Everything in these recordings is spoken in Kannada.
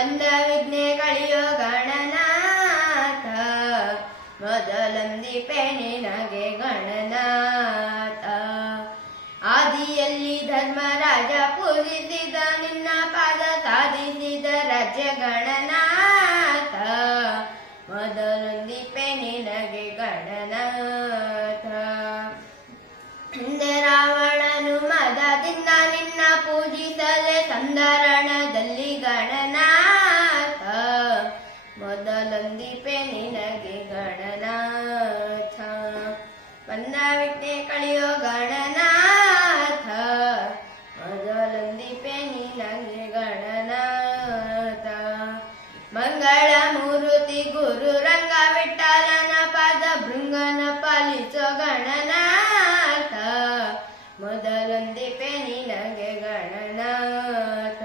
ಬಂದ ವಿಘ್ನೆ ಕಳಿಯೋ ಗಣನಾಥ ಮೊದಲೊಂದಿಪೆ ನಿನಗೆ ಗಣನಾಥ. ಆದಿಯಲ್ಲಿ ಧರ್ಮರಾಜ ಪೂಜಿಸಿದ ನಿನ್ನ ಪಾದ ಸಾಧಿಸಿದ ರಾಜ್ಯ ಗಣನಾಥ ಮೊದಲೊಂದಿಪೆ ನಿನಗೆ ಗಣನಾಥ. ಹಿಂದೆ ರಾವಣನು ಮದದಿಂದ ನಿನ್ನ ಪೂಜಿಸದೆ ಸಂಧರಣದಲ್ಲಿ ಗಣನಾಥ ಮೊದಲೊಂದಿಪೆ ನಿನಗೆ ಗಣನಾಥ. ಬಂದ ವಿಘ್ನೆ ಕಳಿಯೋ ಗಣನಾಥ ಮೊದಲೊಂದಿಪೆ ನಿನಗೆ ಗಣನಾಥ. ಮಂಗಳ ಮೂರುತಿ ಗುರು ರಂಗ ವಿಠಲನ ಪಾದ ಭೃಂಗನ ಪಾಲಿಸೋ ಗಣನಾಥ ಮೊದಲೊಂದಿಪೆ ನಿನಗೆ ಗಣನಾಥ.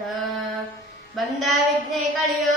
ಬಂದ ವಿಘ್ನೆ ಕಳಿಯೋ